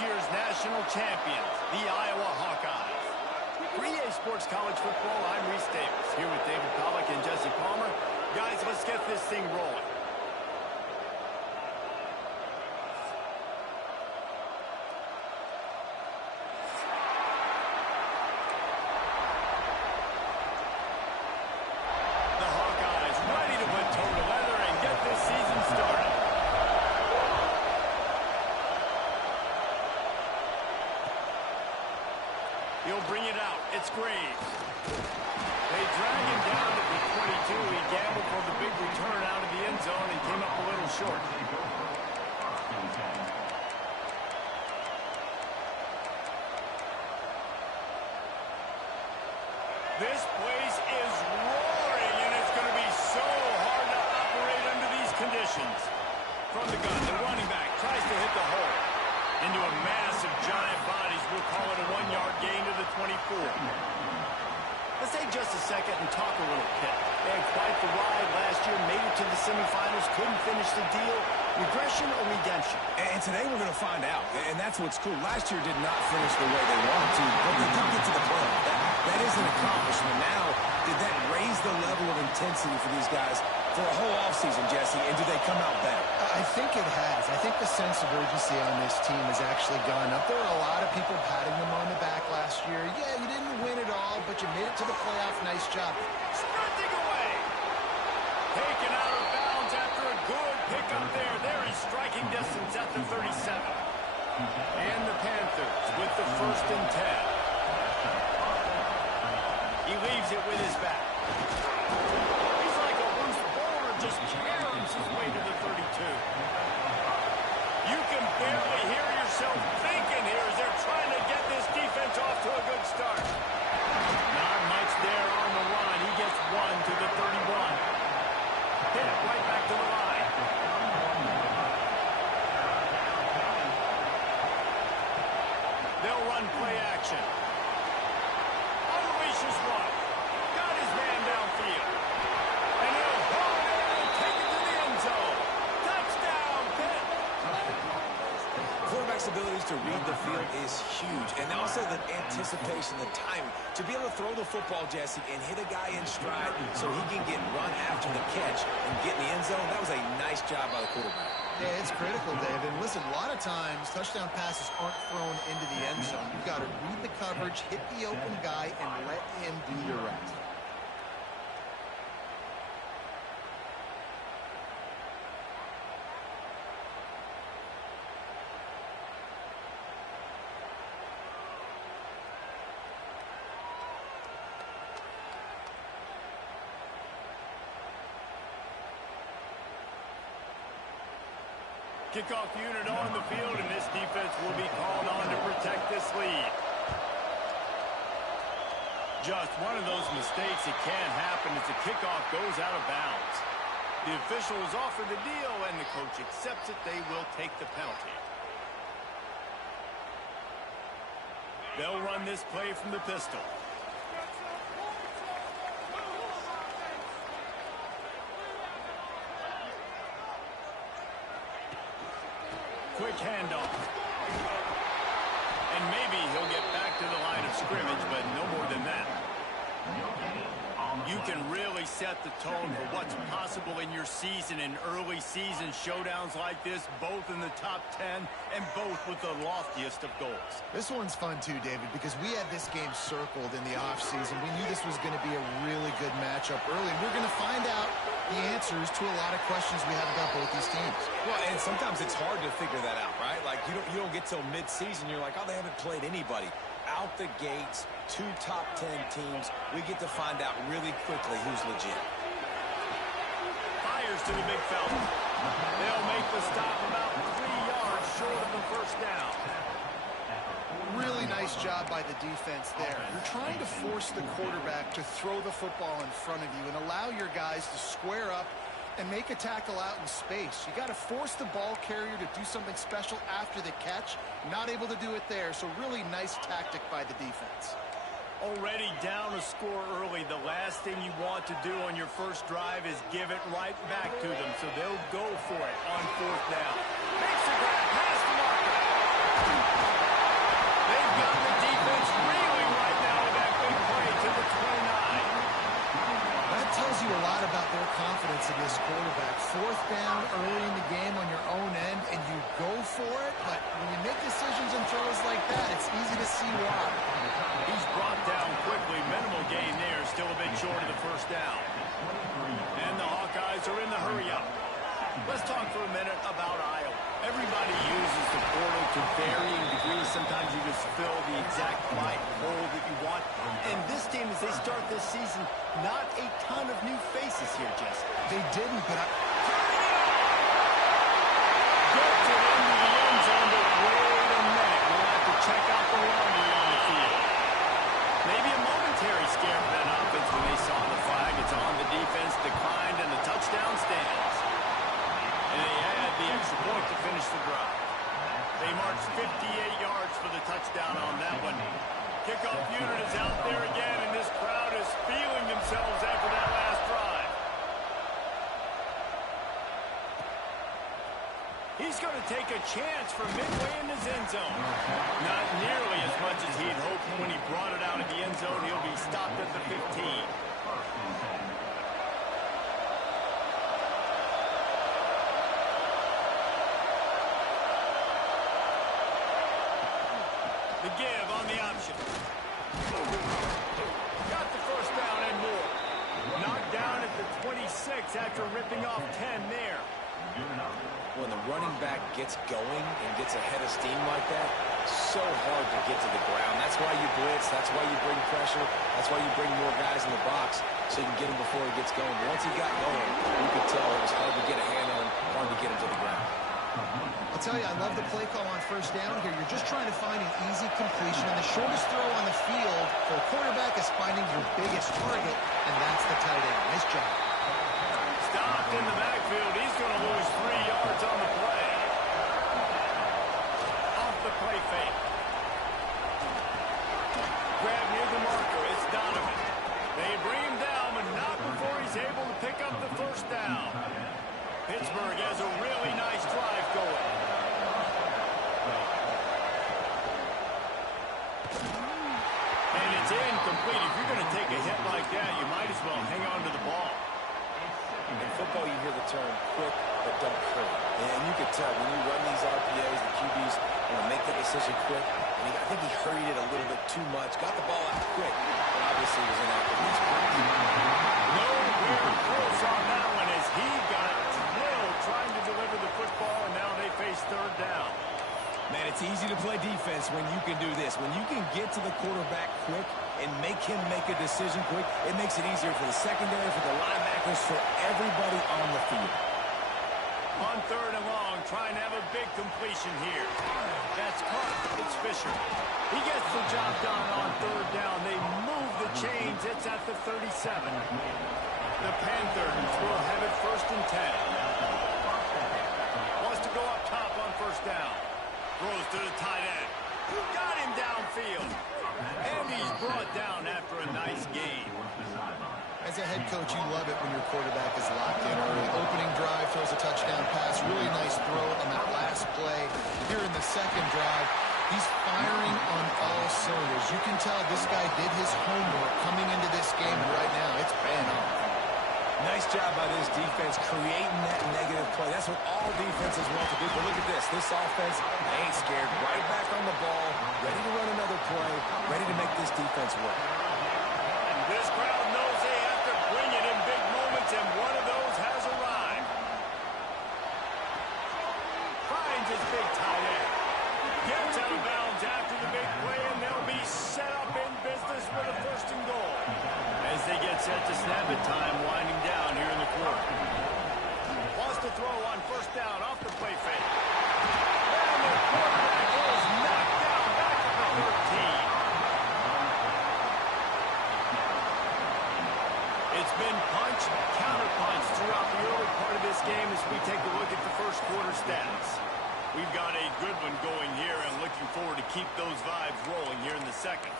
year's national champions, the Iowa Hawkeyes. For EA Sports College Football, I'm Reese Davis, here with David Pollack and Jesse Palmer. Guys, let's get this thing rolling. The Hawkeyes ready to put toe to leather and get this season started. He'll bring it out. It's Graves. They drag him down to the 22. He gambled for the big return out of the end zone and came up a little short. This place is roaring, and it's going to be so hard to operate under these conditions. From the gun, the running back tries to hit the hole. Into a mass of giant bodies, we'll call it a 1-yard gain to the 24. Let's take just a second and talk a little bit. They had quite the ride last year, made it to the semifinals, couldn't finish the deal. Regression or redemption? And today we're going to find out, and that's what's cool. Last year did not finish the way they wanted to, but they did get to the playoff. That is an accomplishment. Now, did that raise the level of intensity for these guys for a whole offseason, Jesse, and do they come out better? I think it has. I think the sense of urgency on this team has actually gone up. There were a lot of people patting them on the back last year. Yeah, you didn't win it all, but you made it to the playoff. Nice job. Sprinting away. Taken out of bounds after a good pickup there. There is striking distance at the 37. And the Panthers with the 1st and 10. He leaves it with his back. He's like a loose bowler, just caroms his way to the 32. You can barely hear yourself thinking here as they're trying to get this defense off to a good start. Not much there on the line. He gets 1 to the 31. Hit it right back to the line. They'll run play action. Unleashes one. Got his man downfield. And he'll hold it and take it to the end zone. Touchdown, Pitt. Quarterback's abilities to read the field is huge, and also the anticipation, the timing. To be able to throw the football, Jesse, and hit a guy in stride so he can get run after the catch and get in the end zone, that was a nice job by the quarterback. Yeah, it's critical, David. Listen, a lot of times, touchdown passes aren't thrown into the end zone. You've got to read the coverage, hit the open guy, and let him do the rest. Kickoff unit on the field, and this defense will be called on to protect this lead. Just one of those mistakes that can happen as the kickoff goes out of bounds. The officials offer the deal, and the coach accepts it. They will take the penalty. They'll run this play from the pistol. Quick handoff. And maybe he'll get back to the line of scrimmage, but no more than that. You can really set the tone for what's possible in your season in early season showdowns like this, both in the top 10 and both with the loftiest of goals. This one's fun too, David, because we had this game circled in the offseason. We knew this was going to be a really good matchup early. We're going to find out the answers to a lot of questions we have about both these teams. Well, and sometimes it's hard to figure that out, right? Like, you don't get till mid-season, you're like, oh, they haven't played anybody. Out the gates, 2 top 10 teams, we get to find out really quickly who's legit. Fires to the big fella. They'll make the stop about 3 yards short of the first down. Really nice job by the defense there. You're trying to force the quarterback to throw the football in front of you and allow your guys to square up and make a tackle out in space. You got to force the ball carrier to do something special after the catch. Not able to do it there, so really nice tactic by the defense. Already down a score early. The last thing you want to do on your first drive is give it right back to them, so they'll go for it on 4th down. Makes the grab past the marker. see why. He's brought down quickly. Minimal gain there. Still a bit short of the first down. And the Hawkeyes are in the hurry-up. Let's talk for a minute about Iowa. Everybody uses the portal to varying degrees. Sometimes you just fill the exact right hole that you want. And this team, as they start this season, not a ton of new faces here, Jesse. They didn't, but Gets it into the end zone, but wait a minute. We'll have to check out the laundry on the field. Maybe a momentary scare for that offense when they saw the flag. It's on the defense, declined, and the touchdown stands. And they had the extra point to finish the drive. They marched 58 yards for the touchdown on that one. Kickoff unit is out there again, and this crowd is feeling themselves after that last drive. He's going to take a chance from midway in his end zone. Not nearly as much as he'd hoped when he brought it out of the end zone. He'll be stopped at the 15. The give on the option. Got the first down and more. Knocked down at the 26 after ripping off 10 there. When the running back gets going and gets ahead of steam like that, so hard to get to the ground. That's why you blitz. That's why you bring pressure. That's why you bring more guys in the box so you can get him before he gets going. But once he got going, you could tell it was hard to get a hand on him, hard to get him to the ground. I'll tell you, I love the play call on first down here. You're just trying to find an easy completion, and the shortest throw on the field for a quarterback is finding your biggest target, and that's the tight end. Nice job. Stopped in the backfield. He's going to lose 3 yards on the play. Off the play fake. Grab near the marker. It's Donovan. They bring him down, but not before he's able to pick up the first down. Pittsburgh has a really nice drive going. And it's incomplete. If you're going to take a hit like that, you might as well hang on to the ball. In football, you hear the term quick but don't hurry. And you could tell when you run these RPOs, the QBs want to make that decision quick. And I think he hurried it a little bit too much. Got the ball out quick, but obviously was inactive in this play. Nowhere close on that one as he got drilled trying to deliver the football, and now they face third down. Man, it's easy to play defense when you can do this. When you can get to the quarterback quick and make him make a decision quick, it makes it easier for the secondary, for the linebackers, for everybody on the field. On third and long, trying to have a big completion here. That's caught. It's Fisher. He gets the job done on third down. They move the chains. It's at the 37. The Panthers will have it first and 10. Wants to go up top on first down. Throws to the tight end. Got him downfield. And he's brought down after a nice gain. As a head coach, you love it when your quarterback is locked in early. Opening drive, throws a touchdown pass. Really nice throw on that last play. Here in the second drive, he's firing on all cylinders. You can tell this guy did his homework coming into this game, and right now it's paying off. Nice job by this defense creating that negative play. That's what all defenses want to do. But look at this. This offense ain't scared. Right back on the ball, ready to run another play, ready to make this defense work. This crowd knows they have to bring it in big moments, and one of those has arrived. Finds his big tight end. Gets out of bounds after the big play, and they'll be set up in business with a first and goal. As they get set to snap it, time winding down here in the quarter. Wants to throw on first down off the play fake. And the quarterback is knocked down back at the 13. It's been punch, counter-punch throughout the early part of this game as we take a look at the first quarter stats. We've got a good one going here and looking forward to keep those vibes rolling here in the second.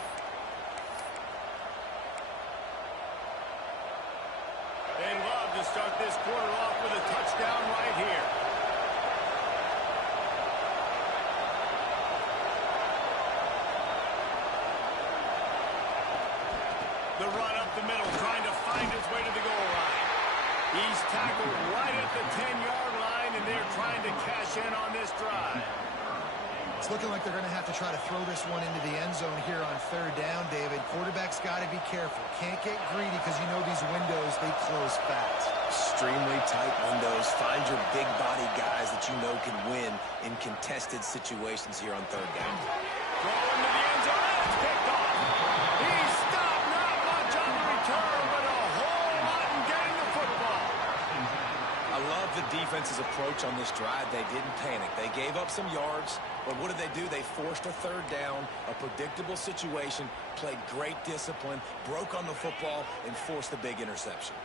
They'd love to start this quarter off with a touchdown right here. The run up the middle, trying to find his way to the goal line. He's tackled right at the 10-yard line, and they're trying to cash in on this drive. It's looking like they're going to have to try to throw this one into the end zone here on third down, David. Quarterback's got to be careful. Can't get greedy because you know these windows, they close fast. Extremely tight windows. Find your big body guys that you know can win in contested situations here on third down. Throw into the end zone. It's picked off. He stopped, not much on the return, but a whole lot in getting the football. I love the defense's approach on this drive. They didn't panic. They gave up some yards, but what did they do? They forced a third down, a predictable situation, played great discipline, broke on the football, and forced the big interception.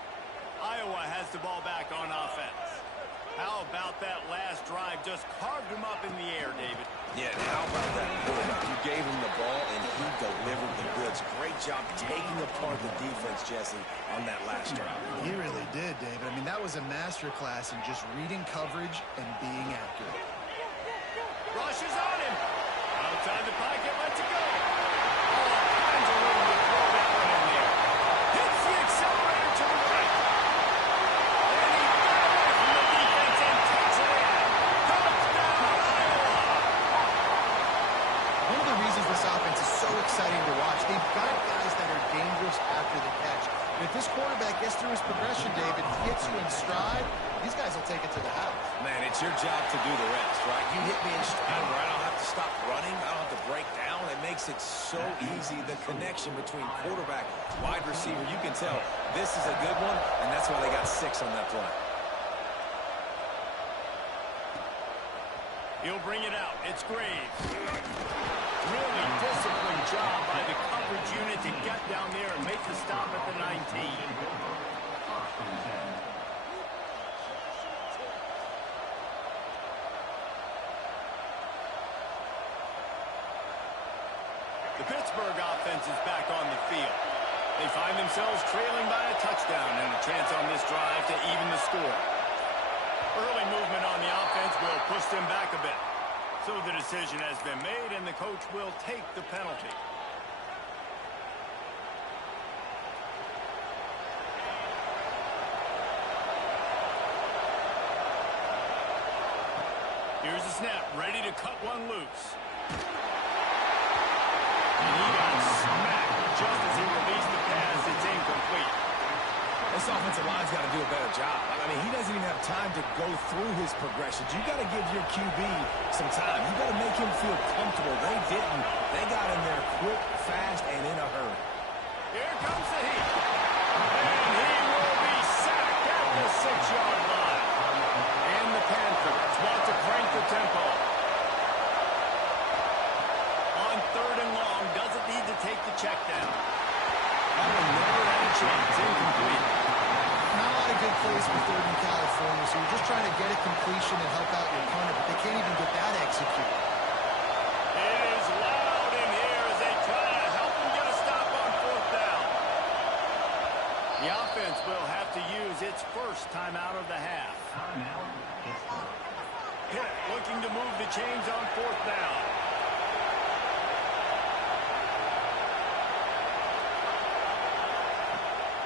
Iowa has the ball back on offense. How about that last drive? Just carved him up in the air, David. Yeah, and how about that quarterback? You gave him the ball, and he delivered the goods. Great job taking apart the defense, Jesse, on that last drive. He really did, David. I mean, that was a masterclass in just reading coverage and being accurate. Rushes on him. Outside the pocket, lets it go. All kinds of room to throw that one in there. Hits the accelerator to the right. And he got away from the defense and takes it in. Touchdown, Iowa. One of the reasons this offense is so exciting to watch, they've got guys that are dangerous after the catch. But if this quarterback gets through his progression, David, hits you in stride, these guys will take it to the house. Man, it's your job to do the rest, right? You hit me in stride where I don't have to stop running. I don't have to break down. It makes it so easy. The connection between quarterback, wide receiver, you can tell this is a good one, and that's why they got 6 on that play. He'll bring it out. It's Graves. Really disciplined job by the coverage unit to get down there and make the stop at the 19. The Pittsburgh offense is back on the field. They find themselves trailing by a touchdown and a chance on this drive to even the score. Early movement on the offense will push them back a bit. So the decision has been made, and the coach will take the penalty. Here's the snap, ready to cut one loose. And he got smacked just as he released the pass. It's incomplete. This offensive line's got to do a better job. I mean, he doesn't even have time to go through his progressions. You got to give your QB some time. You got to make him feel comfortable. They didn't. They got in there quick, fast, and in a hurry. Here comes the heat. And he will be sacked at the 6-yard line. And the Panthers want to crank the tempo. On 3rd and long, doesn't need to take the check down. That one never had a chance. Incomplete. Not a lot of good plays for 3rd in California, so you're just trying to get a completion and help out your punter, but they can't even get that executed. It is loud in here as they try to help him get a stop on 4th down. The offense will have to use its first timeout of the half. Pitt looking to move the chains on 4th down.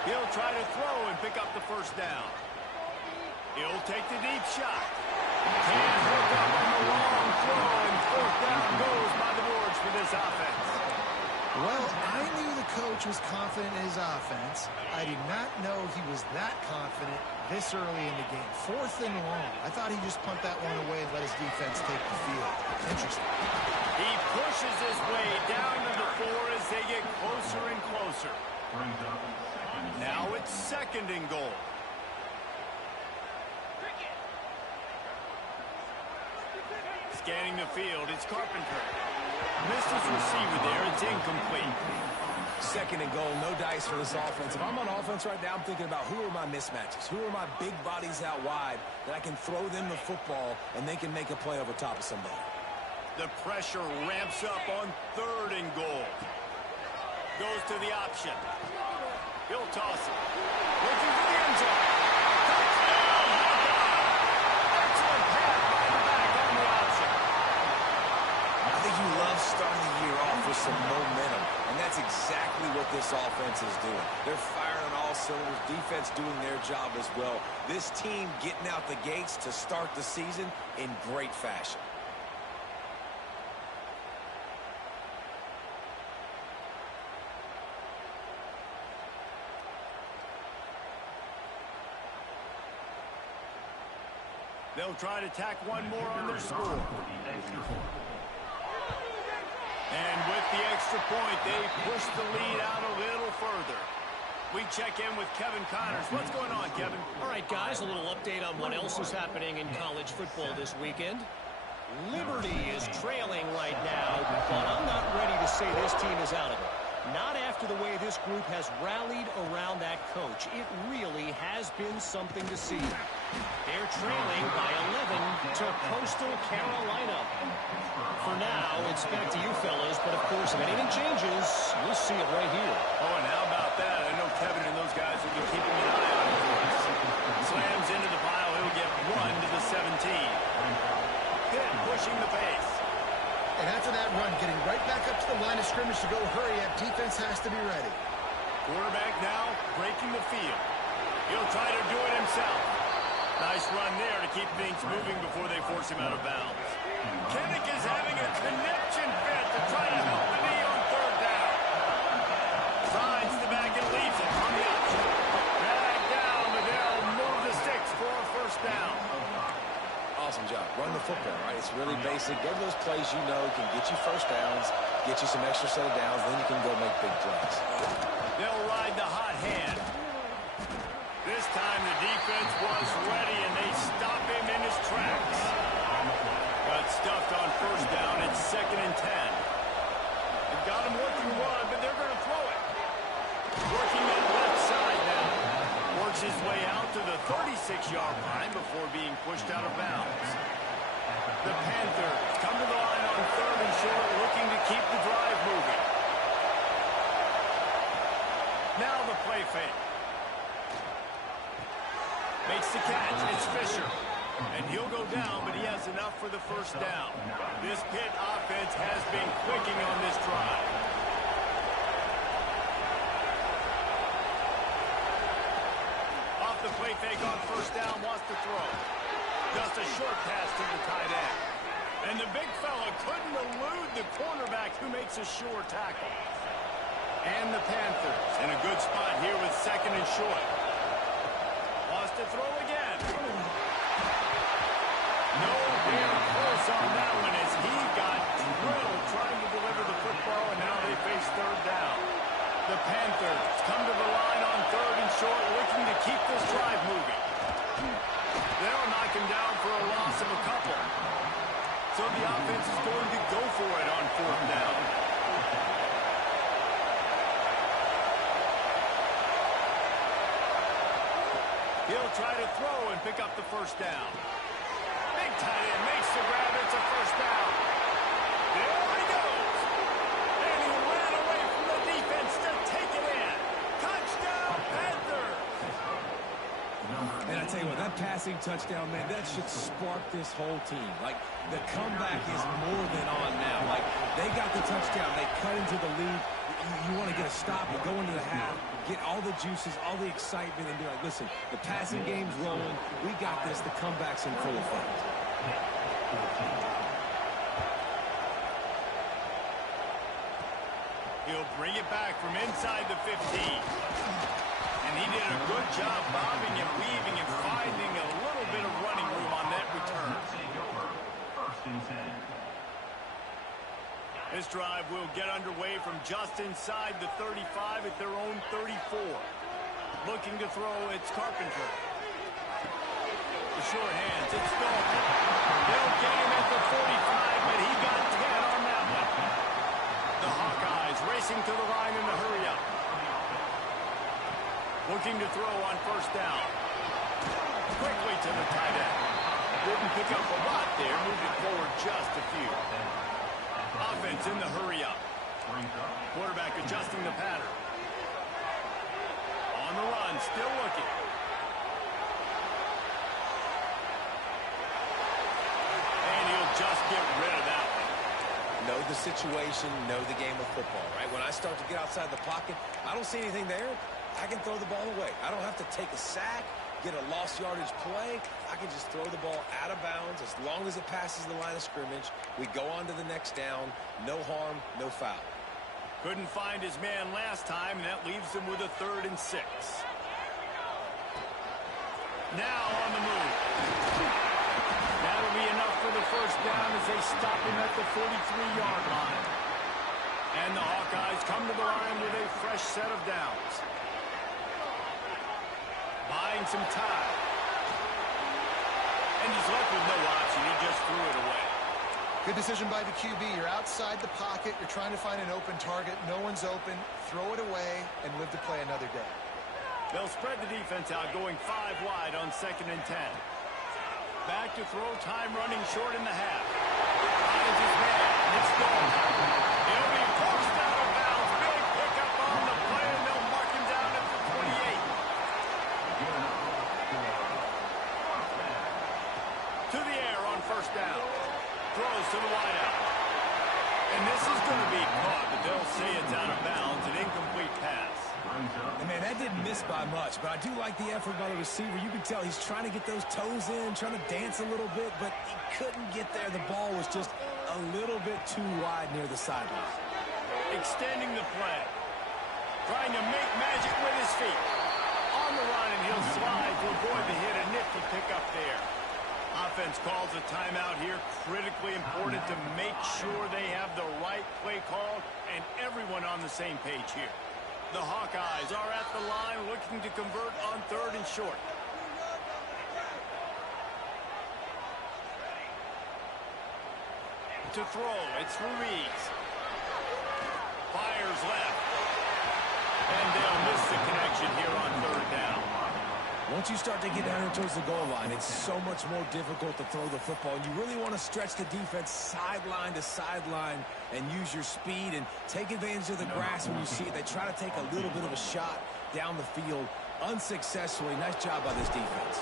He'll try to throw and pick up the 1st down. He'll take the deep shot. Can't hook up on the long throw, and 4th down goes by the boards for this offense. Well, I knew the coach was confident in his offense. I did not know he was that confident this early in the game. 4th and long. I thought he'd just punt that one away and let his defense take the field. Interesting. He pushes his way down to the 4 as they get closer and closer. Now it's 2nd and goal. Scanning the field, it's Carpenter. Missed his receiver there, it's incomplete. 2nd and goal, no dice for this offense. If I'm on offense right now, I'm thinking about who are my mismatches? Who are my big bodies out wide that I can throw them the football and they can make a play over top of somebody? The pressure ramps up on 3rd and goal. Goes to the option. He'll toss it. Looking for the end zone. Touchdown, Hawkeye! Excellent pass by the back on the option. I think you love starting the year off with some momentum, and that's exactly what this offense is doing. They're firing on all cylinders, defense doing their job as well. This team getting out the gates to start the season in great fashion. They'll try to tack one more on their score. And with the extra point, they push the lead out a little further. We check in with Kevin Connors. What's going on, Kevin? All right, guys, a little update on what else is happening in college football this weekend. Liberty is trailing right now, but I'm not ready to say this team is out of it. Not after the way this group has rallied around that coach. It really has been something to see. They're trailing by 11 to Coastal Carolina. For now, it's back to you fellas, but of course, if anything changes, you'll see it right here. Oh, and how about that? I know Kevin and those guys will be keeping an eye on it for us. Slams into the pile. He'll get 1 to the 17. Pitt pushing the pace. And after that run, getting right back up to the line of scrimmage to go hurry up, defense has to be ready. Quarterback now breaking the field. He'll try to do it himself. Nice run there to keep things moving before they force him out of bounds. Kinnick is having a connection fit to try to help the knee on third down. Finds the back and leaves it on the option. Drag down, but they'll move the sticks for a first down. Awesome job. Run the football, right? It's really basic. Go to those plays you know can get you first downs, get you some extra set of downs, then you can go make big plays. They'll ride the hot hand. This time the defense was ready, and they stop him in his tracks. But stuffed on first down, it's 2nd and 10. They've got him working one, but they're going to throw it. Working that left side now. Works his way out to the 36-yard line before being pushed out of bounds. The Panthers come to the line on 3rd and short, looking to keep the drive moving. Now the play fake. Makes the catch. It's Fisher. And he'll go down, but he has enough for the first down. This Pitt offense has been clicking on this drive. Off the play fake on first down, wants to throw. Just a short pass to the tight end. And the big fella couldn't elude the cornerback who makes a sure tackle. And the Panthers in a good spot here with 2nd and short. Wants to throw again. Nowhere close on that one as he got drilled trying to deliver the football, and now they face 3rd down. The Panthers come to the line on 3rd and short, looking to keep this drive moving. They'll knock him down for a loss of a couple. So the offense is going to go for it on 4th down. He'll try to throw and pick up the first down. Big tight end makes the grab. It's a first down. There he goes. And he ran away from the defense to take it in. Touchdown, Panthers. And I tell you what, that passing touchdown, man, that should spark this whole team. Like, the comeback is more than on now. Like, they got the touchdown. They cut into the lead. You want to get a stop and go into the half, get all the juices, all the excitement, and be like, listen, the passing game's rolling. We got this. The comeback's in full effect. He'll bring it back from inside the 15. And he did a good job bobbing and weaving and finding a little bit of running room on that return. This drive will get underway from just inside the 35 at their own 34. Looking to throw, it's Carpenter. The short hands, it's Dalton. They'll get him at the 45, but he got 10 on that one. The Hawkeyes racing to the line in the hurry-up. Looking to throw on first down. Quickly to the tight end. Didn't pick up a lot there, moved it forward just a few. Offense in the hurry-up. Quarterback adjusting the pattern. On the run, still looking. And he'll just get rid of that one. Know the situation, know the game of football, right? When I start to get outside the pocket, I don't see anything there. I can throw the ball away. I don't have to take a sack, get a lost yardage play. I can just throw the ball out of bounds as long as it passes the line of scrimmage. We go on to the next down. No harm, no foul. Couldn't find his man last time, and that leaves him with a 3rd and 6. Now on the move. be enough for the first down as they stop him at the 43-yard line. And the Hawkeyes come to the line with a fresh set of downs. Buying some time. And he's left with no option. He just threw it away. Good decision by the QB. You're outside the pocket. You're trying to find an open target. No one's open. Throw it away and live to play another day. They'll spread the defense out, going 5 wide on 2nd and 10. Back to throw, time running short in the half. Finds his man, and it's gone. It'll be forced out of bounds. Big pickup on the play, and they'll mark him down at the 28. To the air on first down. Throws to the wideout. And this is going to be caught, but they'll say it's out of bounds, an incomplete pass. And man, that didn't miss by much, but I do like the effort by the receiver. You can tell he's trying to get those toes in, trying to dance a little bit, but he couldn't get there. The ball was just a little bit too wide near the sideline. Extending the play. Trying to make magic with his feet. On the run, and he'll slide to avoid the hit. A nifty pickup there. Offense calls a timeout here. Critically important to make sure they have the right play call and everyone on the same page here. The Hawkeyes are at the line looking to convert on 3rd and short. To throw, it's Ruiz. Fires left. And they'll miss the connection here on 3rd down. Once you start to get down here towards the goal line, it's so much more difficult to throw the football. And you really want to stretch the defense sideline to sideline and use your speed and take advantage of the grass when you see it. They try to take a little bit of a shot down the field unsuccessfully. Nice job by this defense.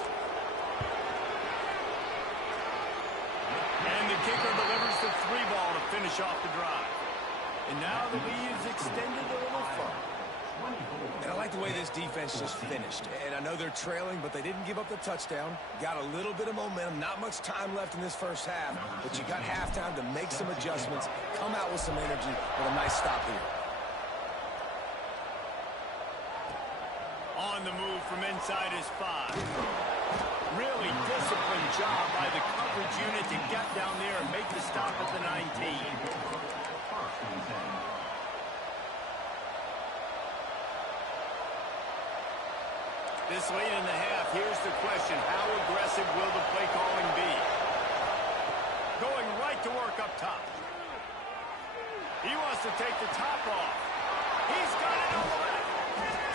And the kicker delivers the 3-ball to finish off the drive. And now the lead is extended a little further. And I like the way this defense just finished. And I know they're trailing, but they didn't give up the touchdown. Got a little bit of momentum. Not much time left in this first half, but you got halftime to make some adjustments, come out with some energy, with a nice stop here. On the move from inside his 5. Really disciplined job by the coverage unit to get down there and make the stop at the 19. This late in the half, here's the question. How aggressive will the play calling be? Going right to work up top. He wants to take the top off. He's got it on the left.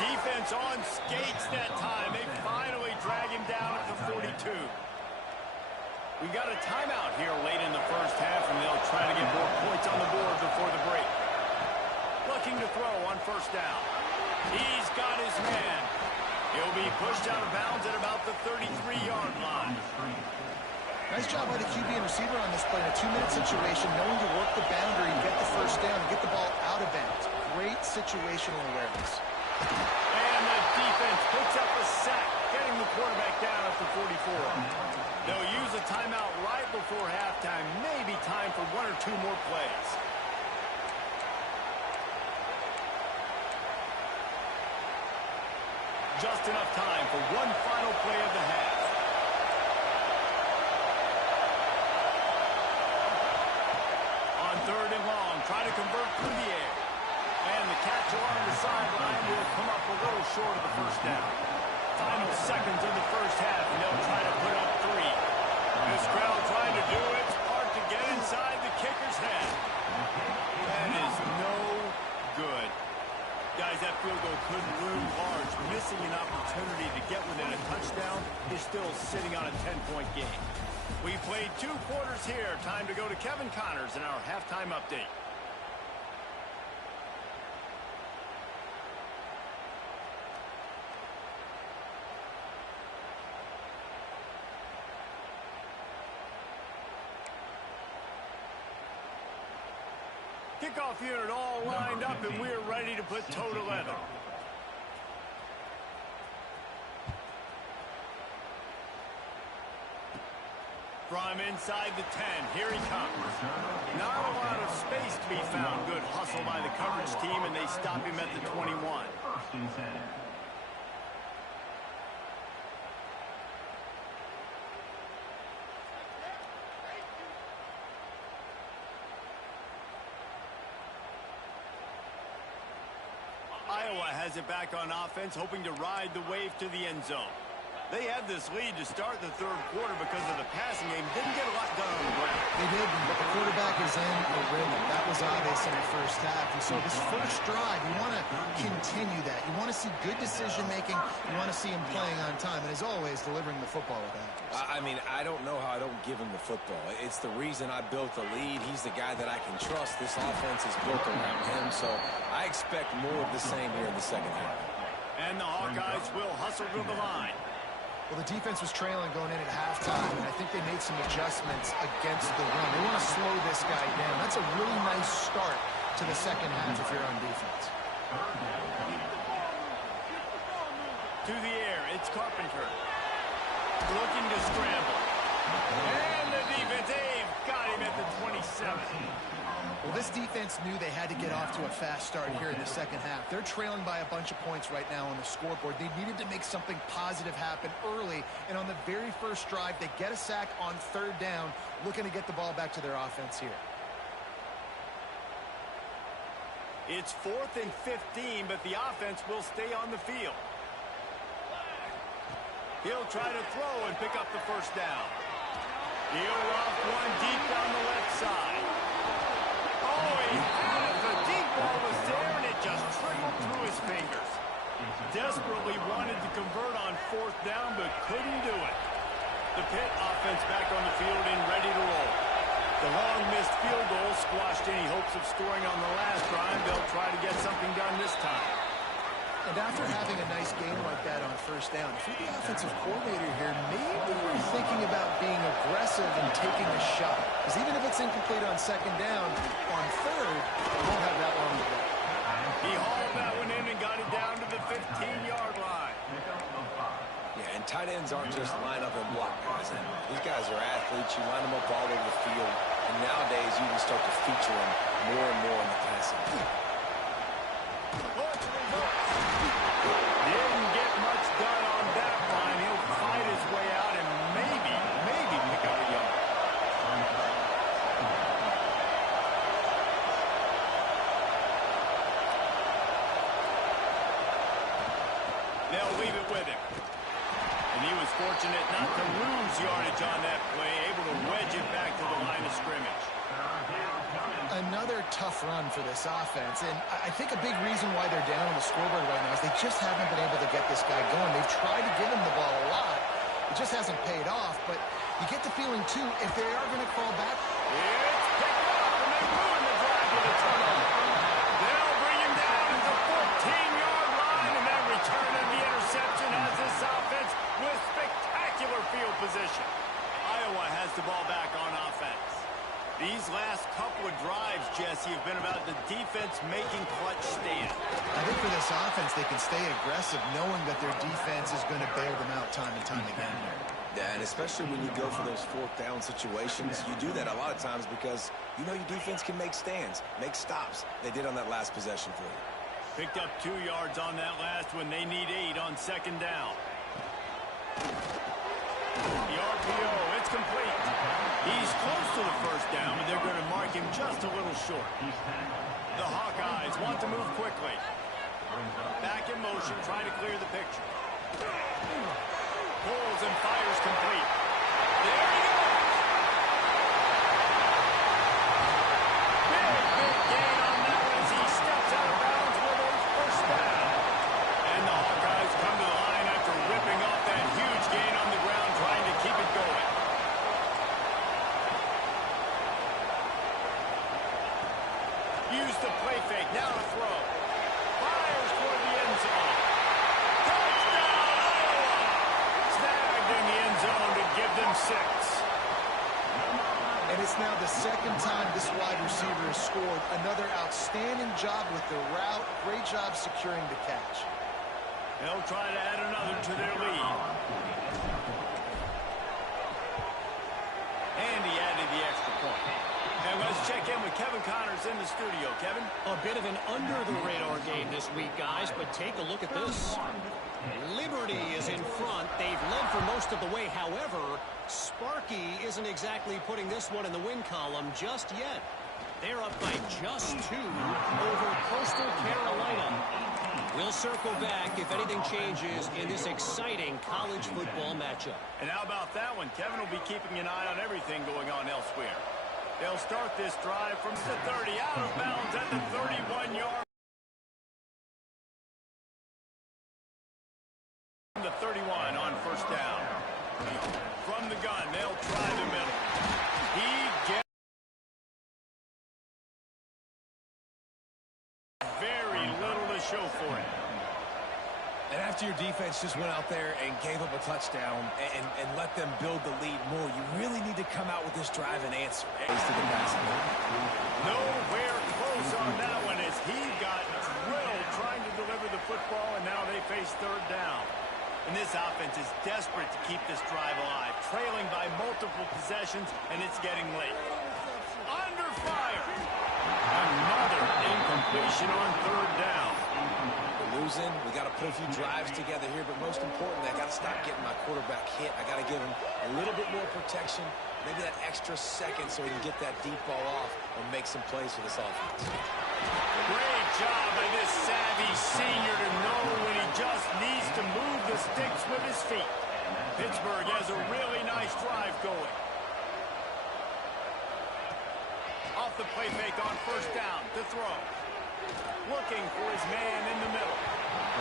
Defense on skates that time. They finally drag him down at the 42. We got a timeout here late in the first half, and they'll try to get more points on the board before the break. Looking to throw on first down. He's got his man. He'll be pushed out of bounds at about the 33-yard line. Nice job by the QB and receiver on this play in a 2-minute situation, knowing to work the boundary and get the first down and get the ball out of bounds. Great situational awareness. And the defense picks up a sack, getting the quarterback down at the 44. They'll use a timeout right before halftime. Maybe time for 1 or 2 more plays. Just enough time for one final play of the half. On 3rd and long, try to convert through the air. And the catch along the sideline will come up a little short of the first down. Final seconds of the first half, and they'll try to put up 3. This crowd trying to do its part to get inside the kicker's head. That is no good. Guys, that field goal could loom large. Missing an opportunity to get within a touchdown is still sitting on a 10-point game. We played 2 quarters here. Time to go to Kevin Connors in our halftime update. Kickoff unit all lined up, and we're ready to put toe to leather. From inside the 10, here he comes. Not a lot of space to be found. Good hustle by the coverage team, and they stop him at the 21. Iowa has it back on offense, hoping to ride the wave to the end zone. They had this lead to start the third quarter because of the passing game. Didn't get a lot done on the ground. They didn't, but the quarterback is in a rhythm. That was obvious in the first half. And so this first drive, you want to continue that. You want to see good decision-making. You want to see him playing on time. And as always, delivering the football with accuracy. I mean, I don't know how I don't give him the football. It's the reason I built the lead. He's the guy that I can trust. This offense is built around him. So I expect more of the same here in the second half. And the Hawkeyes will hustle to the line. Well, the defense was trailing going in at halftime, and I think they made some adjustments against the run. They want to slow this guy down. That's a really nice start to the second half if you're on defense. To the air, it's Carpenter. Looking to scramble. And the defense, they've got him at the 27. Well, this defense knew they had to get off to a fast start here in the second half. They're trailing by a bunch of points right now on the scoreboard. They needed to make something positive happen early, and on the very first drive, they get a sack on third down, looking to get the ball back to their offense here. It's 4th and 15, but the offense will stay on the field. He'll try to throw and pick up the first down. He'll rough one deep down the left side. Oh, he had it. The deep ball was there, and it just trickled through his fingers. Desperately wanted to convert on 4th down, but couldn't do it. The Pitt offense back on the field and ready to roll. The long missed field goal squashed any hopes of scoring on the last drive. They'll try to get something done this time. And after having a nice game like that on first down, if you're the offensive coordinator here, maybe you're thinking about being aggressive and taking a shot. Because even if it's incomplete on second down, on third, you won't have that long to go. He hauled that one in and got it down to the 15-yard line. Yeah, and tight ends aren't just line up and block guys. These guys are athletes. You line them up all over the field. And nowadays, you can start to feature them more and more in the passing game. Didn't get much done on that line. He'll fight his way out and maybe pick up a yard. They'll leave it with him. And he was fortunate not to lose yardage on that play, able to wedge it back to the line of scrimmage. Another tough run for this offense, and I think a big reason why they're down on the scoreboard right now is they just haven't been able to get this guy going. They've tried to give him the ball a lot. It just hasn't paid off, but you get the feeling, too, if they are going to crawl back. It's picked off, and they ruin the drive with a turnover. They'll bring him down at the 14-yard line, and that return of the interception has this offense with spectacular field position. Iowa has the ball back on offense. These last couple of drives, Jesse, have been about the defense making clutch stand. I think for this offense, they can stay aggressive knowing that their defense is going to bail them out time and time again. Yeah, and especially when you go for those 4th down situations, you do that a lot of times because you know your defense can make stands, make stops. They did on that last possession for you. Picked up 2 yards on that last one. They need 8 on second down. The RPO, it's complete. He's close to the first down, but they're going to mark him just a little short. The Hawkeyes want to move quickly. Back in motion, trying to clear the picture. Pulls and fires complete. There he goes! Big gain on that one as he steps out of bounds with a first down. And the Hawkeyes come to the line after ripping off that huge gain on the ground, trying to keep it going. Use the play fake, now to throw. Fires toward the end zone. Touchdown, Iowa! Snagged in the end zone to give them 6. And it's now the second time this wide receiver has scored. Another outstanding job with the route. Great job securing the catch. They'll try to add another to their lead. And he added the extra point. And let's check in with Kevin Connors in the studio. Kevin? A bit of an under-the-radar game this week, guys, but take a look at this. Liberty is in front. They've led for most of the way. However, Sparky isn't exactly putting this one in the win column just yet. They're up by just 2 over Coastal Carolina. We'll We'll circle back if anything changes in this exciting college football matchup. And how about that one? Kevin will be keeping an eye on everything going on elsewhere. They'll start this drive from the 30, out of bounds at the 31-yard. The 31 on first down. From the gun, they'll try the middle. He gets very little to show for it. And after your defense just went out there and gave up a touchdown and let them build the lead more, you really need to come out with this drive and answer. To the passing. Nowhere close on that one as he got drilled trying to deliver the football, and now they face third down. And this offense is desperate to keep this drive alive, trailing by multiple possessions, and it's getting late. Under fire. Another incompletion on third down. We're losing. We got to put a few drives together here, but most importantly, I got to stop getting my quarterback hit. I got to give him a little bit more protection, maybe that extra second so he can get that deep ball off and make some plays for this offense. Great job by this savvy senior to know when he just needs to move the sticks with his feet. Pittsburgh has a really nice drive going. Off the play fake on first down to throw. Looking for his man in the middle.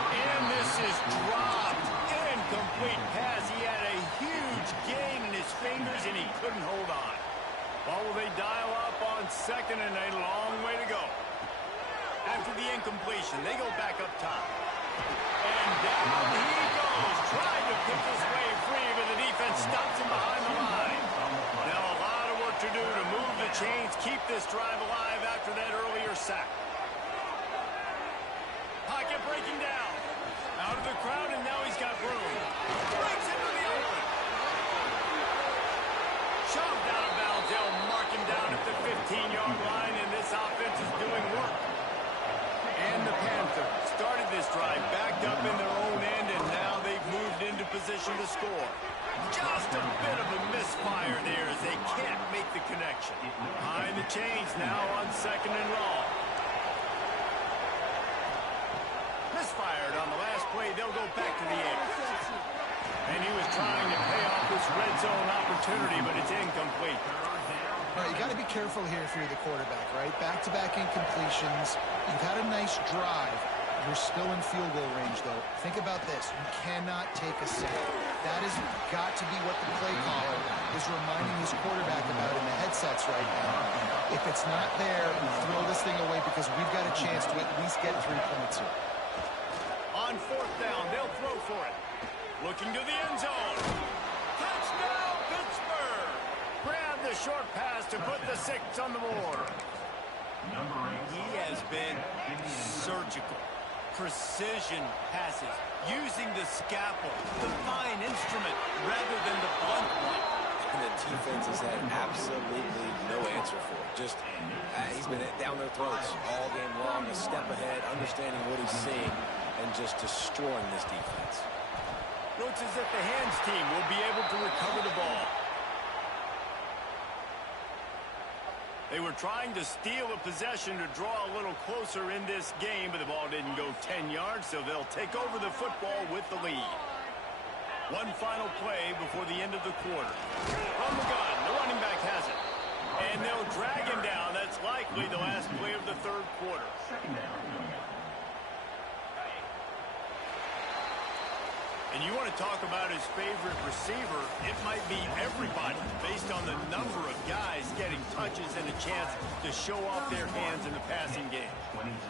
And this is dropped. Incomplete pass. He had a huge gain in his fingers and he couldn't hold on. Well, will they dial up on second and a long way to go? After the incompletion, they go back up top. And down he goes. Trying to pick his way free, but the defense stops him behind the line. Now a lot of work to do to move the chains, keep this drive alive after that earlier sack. Pocket breaking down. Out of the crowd, and now he's got room. Breaks into the open. Shoved out of bounds. They'll mark him down at the 15-yard line, and this offense is doing work. And the Panthers started this drive backed up in their own end, and now they've moved into position to score. Just a bit of a misfire there as they can't make the connection. Behind the chains now on second and long. Misfired on the last play. They'll go back to the air. And he was trying to pay off this red zone opportunity, but it's incomplete. All right, you got to be careful here if you're the quarterback, right? Back-to-back incompletions. You've had a nice drive. You're still in field goal range, though. Think about this. You cannot take a sack. That has got to be what the play caller is reminding his quarterback about in the headsets right now. If it's not there, throw this thing away because we've got a chance to at least get 3 points here. On fourth down, they'll throw for it. Looking to the end zone. Touchdown, Pittsburgh! Grab the short pass to put the 6 on the board. He has been surgical. Precision passes. Using the scalpel, the fine instrument, rather than the blunt one. And the defense has had absolutely no answer for it. Just, he's been down their throats all game long, a step ahead, understanding what he's seeing, and just destroying this defense. Looks as if the hands team will be able to recover the ball. They were trying to steal a possession to draw a little closer in this game, but the ball didn't go 10 yards, so they'll take over the football with the lead. One final play before the end of the quarter. From the gun, the running back has it. And they'll drag him down. That's likely the last play of the third quarter. And you want to talk about his favorite receiver, it might be everybody based on the number of guys getting touches and a chance to show off their hands in the passing game.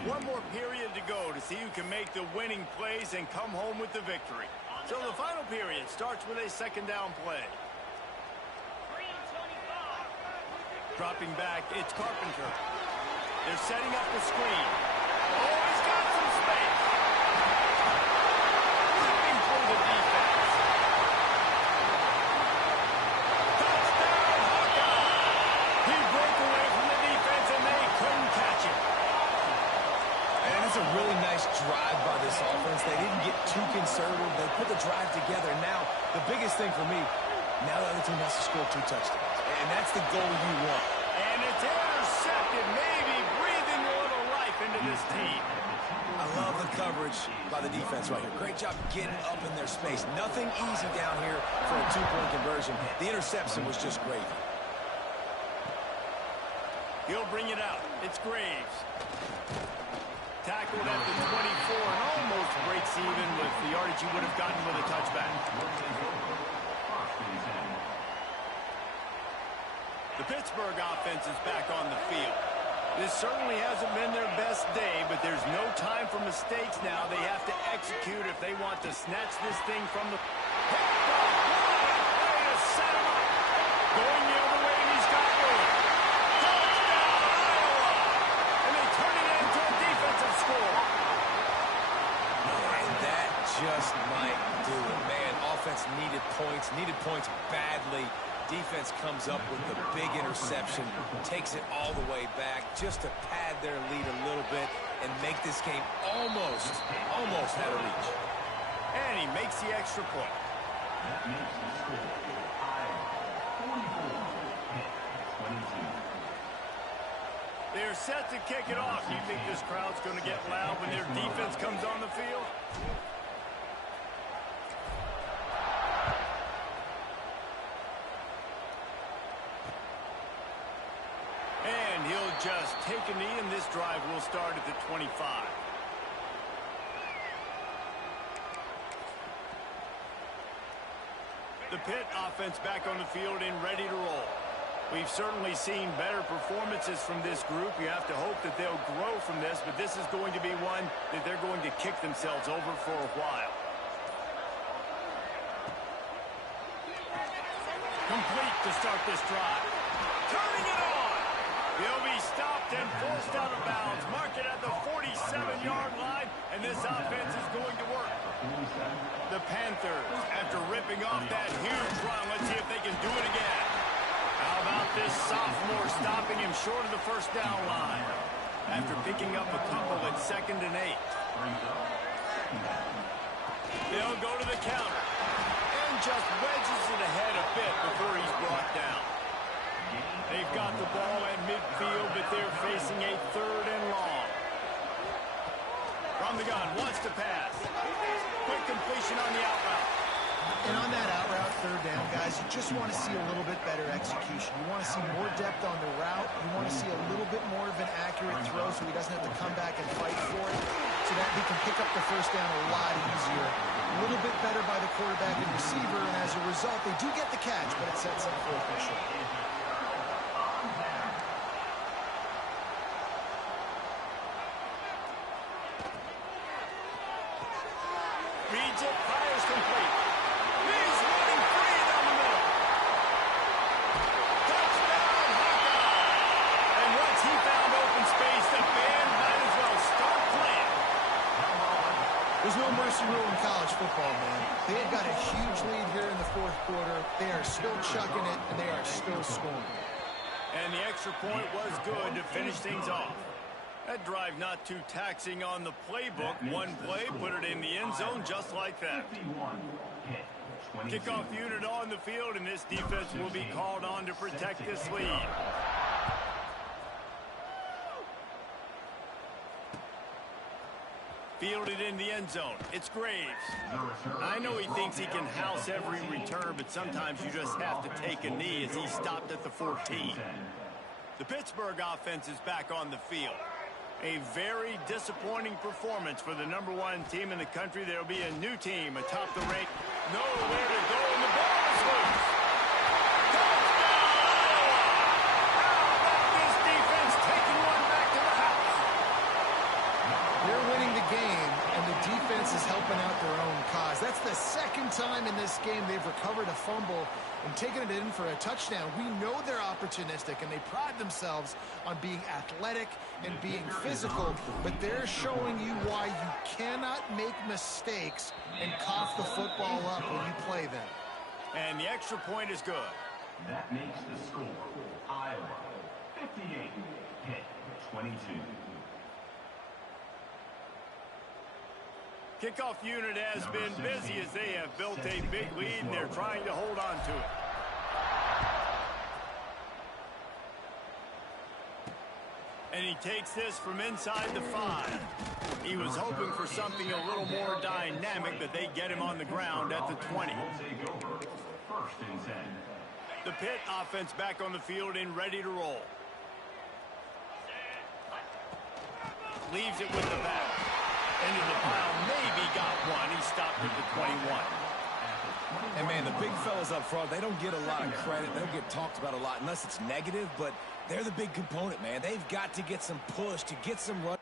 One more period to go to see who can make the winning plays and come home with the victory. So the final period starts with a second down play. Dropping back, it's Carpenter. They're setting up the screen. Oh, he's got some space. The defense. Touchdown, Hawkeye! He broke away from the defense and they couldn't catch him. And it's a really nice drive by this offense. They didn't get too conservative. They put the drive together. Now, the biggest thing for me, now the other team has to score 2 touchdowns. And that's the goal you want. And it's intercepted, maybe breathing a little life into this team. I love the coverage by the defense right here. Great job getting up in their space. Nothing easy down here for a two-point conversion. The interception was just great. He'll bring it out. It's Graves. Tackled at the 24 and almost breaks even with the yardage he would have gotten with a touchback. The Pittsburgh offense is back on the field. This certainly hasn't been their best day, but there's no time for mistakes now. They have to execute if they want to snatch this thing from the... Way to set him up. Going the other way, and he's got room. Touchdown, Iowa! And they turn it into a defensive score. And that just might do it, man. Offense needed points badly. Defense comes up with the big interception, takes it all the way back just to pad their lead a little bit and make this game almost out of reach. And he makes the extra point. That makes the score Iowa 44-22. They're set to kick it off. You think this crowd's going to get loud when their defense comes on the field? And he'll just take a knee, and this drive will start at the 25. The Pitt offense back on the field and ready to roll. We've certainly seen better performances from this group. You have to hope that they'll grow from this, but this is going to be one that they're going to kick themselves over for a while. Complete to start this drive. Turning it on. He'll be stopped and forced out of bounds. Mark it at the 47-yard line, and this offense is going to work. The Panthers, after ripping off that huge run, let's see if they can do it again. How about this sophomore stopping him short of the first down line after picking up a couple at 2nd and 8. They'll go to the counter and just wedges it ahead a bit before he's brought down. They've got the ball at midfield, but they're facing a 3rd and long. From the gun, wants to pass. Quick completion on the out route. And on that out route, 3rd down, guys, you just want to see a little bit better execution. You want to see more depth on the route. You want to see a little bit more of an accurate throw so he doesn't have to come back and fight for it, so that he can pick up the first down a lot easier. A little bit better by the quarterback and receiver, and as a result, they do get the catch, but it sets up 4th and short. Reads it, fires complete. He's running free down the middle. Touchdown, Hawkeye! And once he found open space, the band might as well start playing. There's no mercy rule in college football, man. They've got a huge lead here in the 4th quarter. They are still chucking it, and they are still scoring. And the extra point was good to finish things off. That drive not too taxing on the playbook. One play, put it in the end zone just like that. Kickoff unit on the field, and this defense will be called on to protect this lead. Fielded in the end zone. It's Graves. I know he thinks he can house every return, but sometimes you just have to take a knee as he stopped at the 14. The Pittsburgh offense is back on the field. A very disappointing performance for the #1 team in the country. There'll be a new team atop the rank. Nowhere to go, and the ball is loose. Touchdown, Iowa! How about this defense taking one back to the house? They're winning the game, and the defense is helping out their own cause. That's the 2nd time in this game they've recovered a fumble and taken it in for a touchdown. We know they're opportunistic, and they pride themselves on being athletic and being physical, but they're showing you why you cannot make mistakes and cough the football up when you play them. And the extra point is good. That makes the score Iowa 58, Pitt 22. Kickoff unit has been busy as they have built a big lead, and they're trying to hold on to it. And he takes this from inside the 5. He was hoping for something a little more dynamic, but they get him on the ground at the 20. First and 10. The Pitt offense back on the field and ready to roll. Leaves it with the back. Into the pile, maybe got one. He stopped at the 21. And, man, the big fellas up front, they don't get a lot of credit. They don't get talked about a lot unless it's negative, but they're the big component, man. They've got to get some push to get some run.